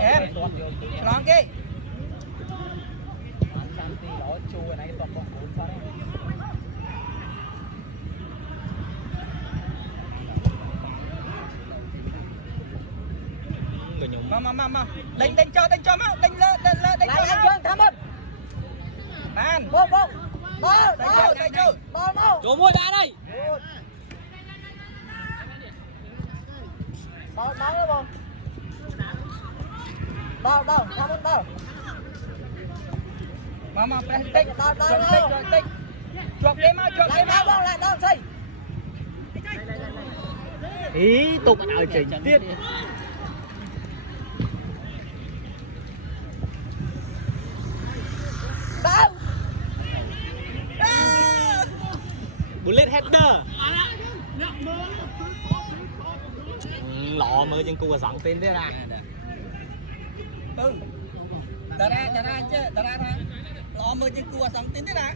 em ngon kia mà đánh cho máu đánh lên đánh cho tham ơn man bông đánh chưa chỗ môi đá đây bao nữa bông bao tham ơn bao mà tích chuột đi mau bông lại đâu xây ý tục ở trình tiết bullet header lọ mơ chân cua sẵn tên thế ra đợt ra chứ đợt ra thôi lọ mơ chân cua sẵn tên thế ra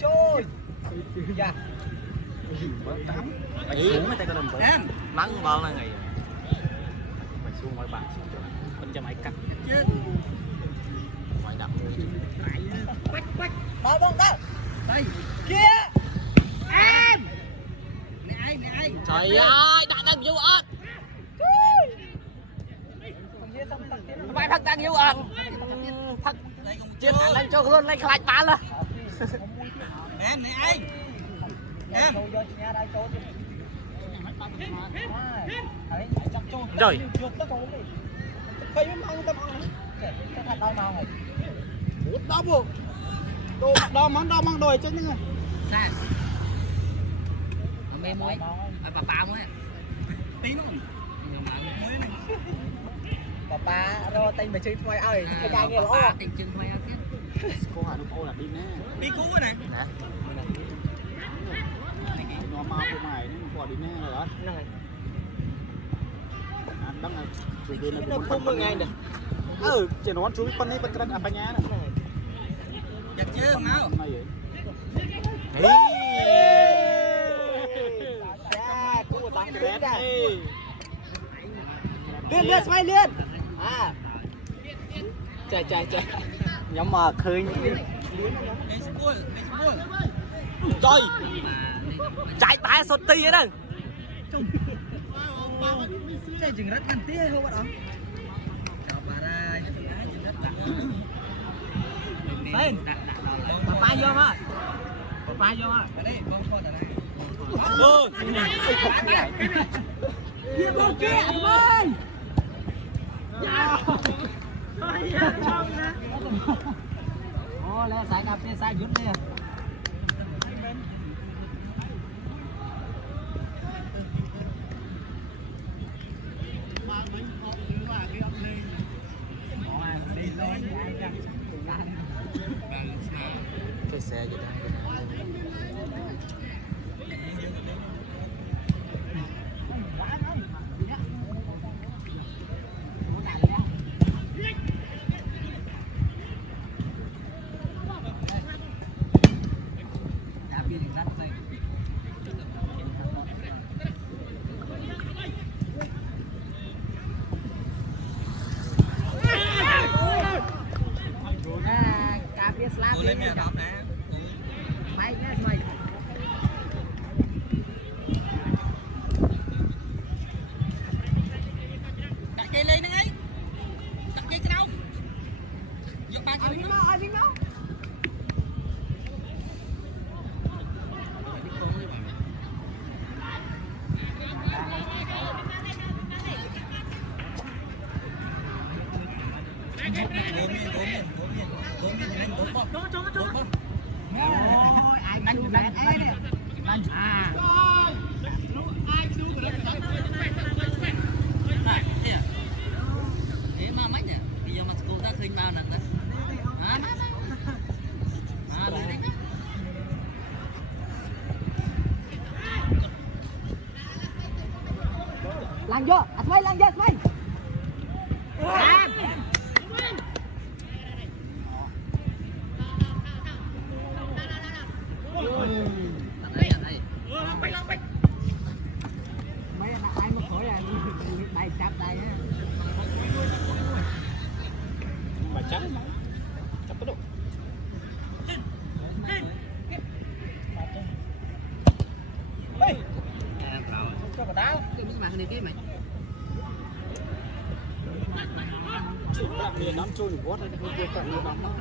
chơi dạ mày xuống mấy tay con đầm em mắng bao là ngày mày xuống mọi bạn con cho mày cắt chết mày đập quách bao bông đâu đây kia em này trời ơi đã đang vô ớt mày thật đang vô ớt thật chết lên cho luôn lên khai bán là em này anh em rồi đo món đồi chứ nhưng sao mê muối bà muối tí nữa bà rồi tay mà chơi phơi ơi cái ca nghe lỗ tình chừng phơi ơi tiếp cô Hà Nội cô là đi nè đi cú này nó mau cô mày nó còn đi nè rồi đó anh đăng này chỉ về nó không 10 ngày được chỉ nó chú con ấy con cái apa nhá này giật chưa mau mày vậy liên xoay liên chạy nhóm mà khơi rồi chạy tay sốt ti ở đây chạy chừng rất ăn tía không bạn lên bà vô mà đây kia bông kia anh ơi ô lẽ sai cà phê sai chút đi cái xe gì đó lên mẹ đóng nè bay nhá mày đặt cây lên đấy đặt cây cái đâu giật ba cái ai biết nó ôi ai đánh đánh ai nè đánh thế mà mách à bây giờ mà cô ta khinh bao nè lang vô smile lang vô smile trắng chấp cái độ cho vào đá bạn miền Nam trôi vót đấy không biết còn nhiều bóng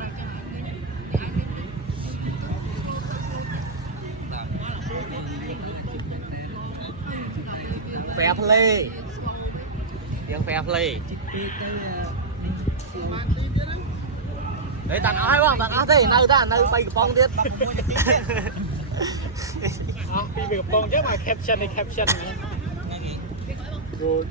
fair play tiếng fair play đấy tặng ai không tặng ai thế nơi bay cái bóng tiếp đi về con chứ mà caption này rồi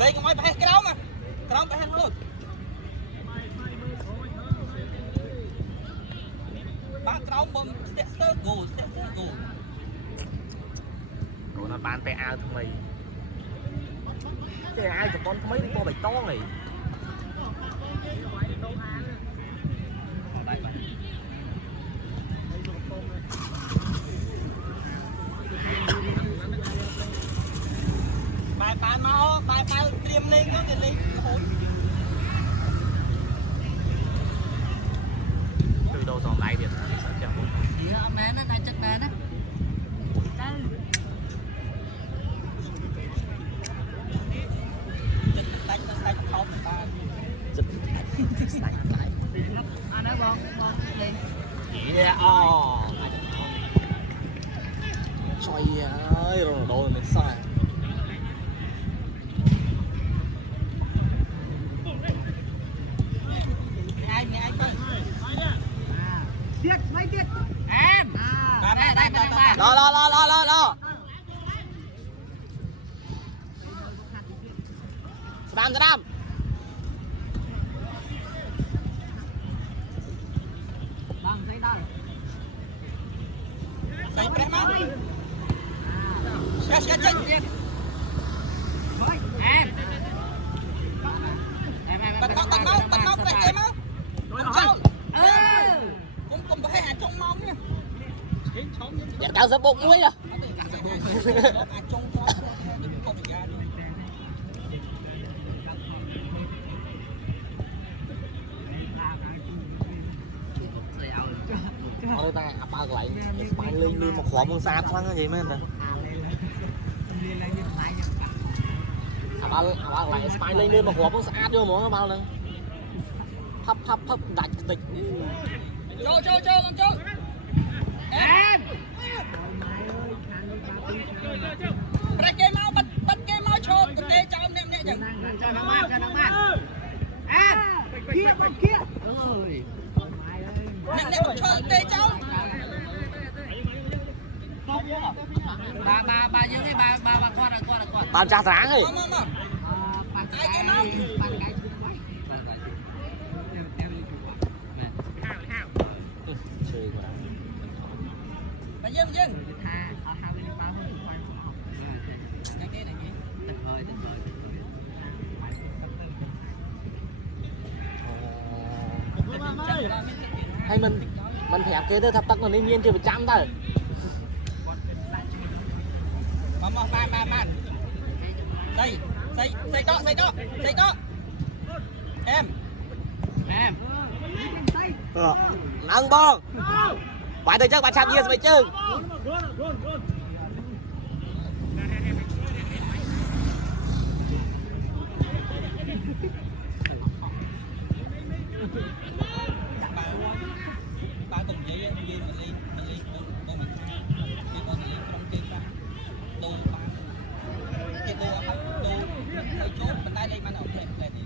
lấy cái máy bay cái đó mà bay hàng luôn ba cái đó bơm stepper go rồi nó bán tay ao thằng mày cái ai chụp con mấy con bạch to này bài bàn máu bài tiêm lên nó thì lên hối từ đâu dòng lại biệt sợ chậm mẹ nó này chắc mẹ nó đánh không ta anh nói con lên yeah xoay ơi rồi đôi mình sai ai coi tiết mấy tiết em đây lo Sam xây press máu chết em bật máu press em máu cũng phải hạ trong mông nha dạ tao sẽ bụng muối à ôi ta bao lại bay lên một khóm con xa thoáng cái gì mấy anh bao lại bay lên một khóm con xa vô mà nó bao lên hấp đánh tịch cho làm cho em bật cái máu cho cái cho em nhẹ nhàng cho nó mang em kia ơi nè cho tê cháu bà nhớ cái bà qua rồi bà cha sáng rồi ai cái máu chơi quá bà dân hay mình thẹp cái thôi thập tắc còn nhiên chưa 100 ta man đây xây có em nâng bong phải tới chắc 300 yên mày chứ ba tuần vậy mình đi con mình trong kia ta đồ cái đồ phải chốt mình tay đây mà nó đẹp đẹp đi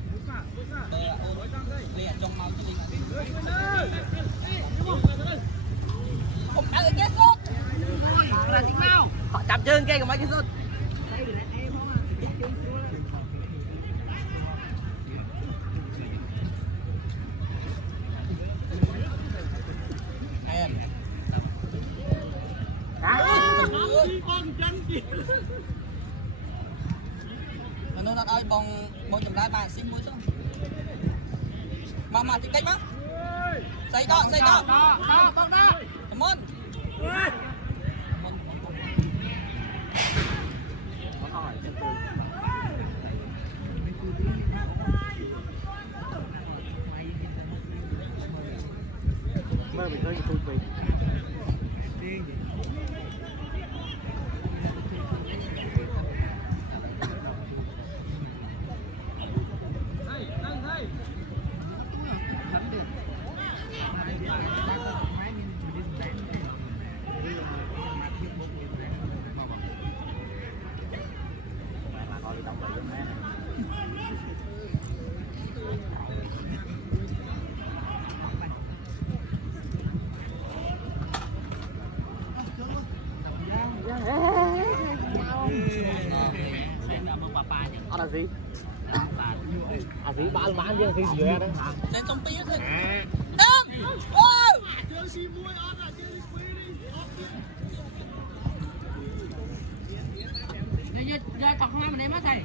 liền trong màu cho đi không ăn cái sốt là tiếng nào họ chạm chân cây của mấy cái sốt nó ơi bông chấm đá bà xin muối xong mà thì cách má xây đó bông đó cảm ơn mơ mình hơi tụt mình Ada gì? Gì ba mãn chứ gì gì đấy. lên trong tí thôi. Giờ chọc hoa mình đem á thầy.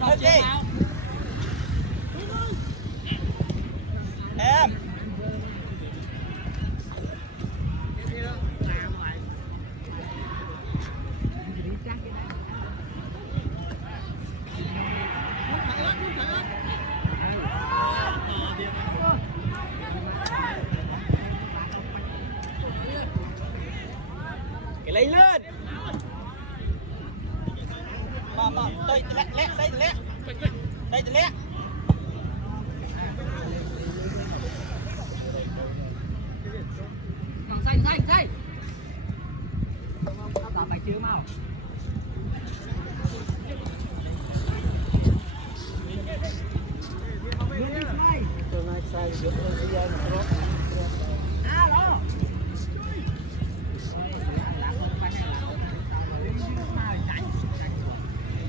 Ok. Em. Cái lấy lên. Mà đây lẹ. Đây lẹ. Còn xanh. Không làm mày chưa mau.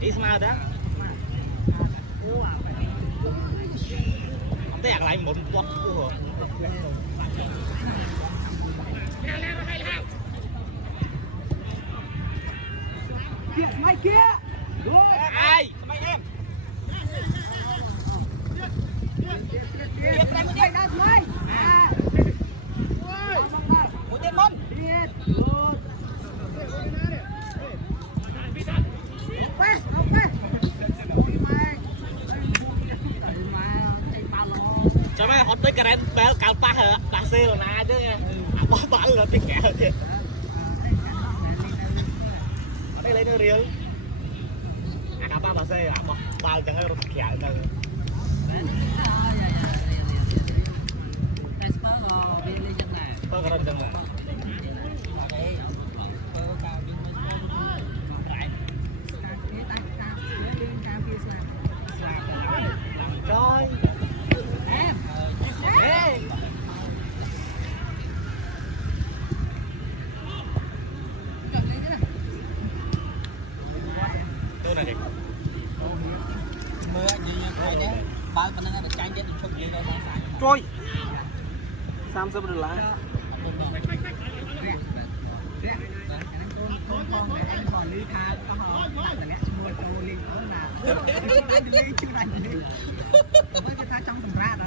Ismail đó. Không thấy lại một quật của kia. ai? Mày em. Tiếp đánh đây đó mày. Một tên môn. Cho mày hot tới cái này béo cao pa hả? Đã xe rồi nè chứ nghe. Bỏ bắn rồi cái kẹo chứ. Đây lấy nước riêng. Cao pa mà xe à? Bao chẳng hay rồi kẹo đâu. Tôi có chân mà. Trời. Tôi này. Mưa gì vậy đấy. Bao bên này tranh chết chụp lên đây sai. Trôi. Sam sẽ được lại. Trong sầm ra đó.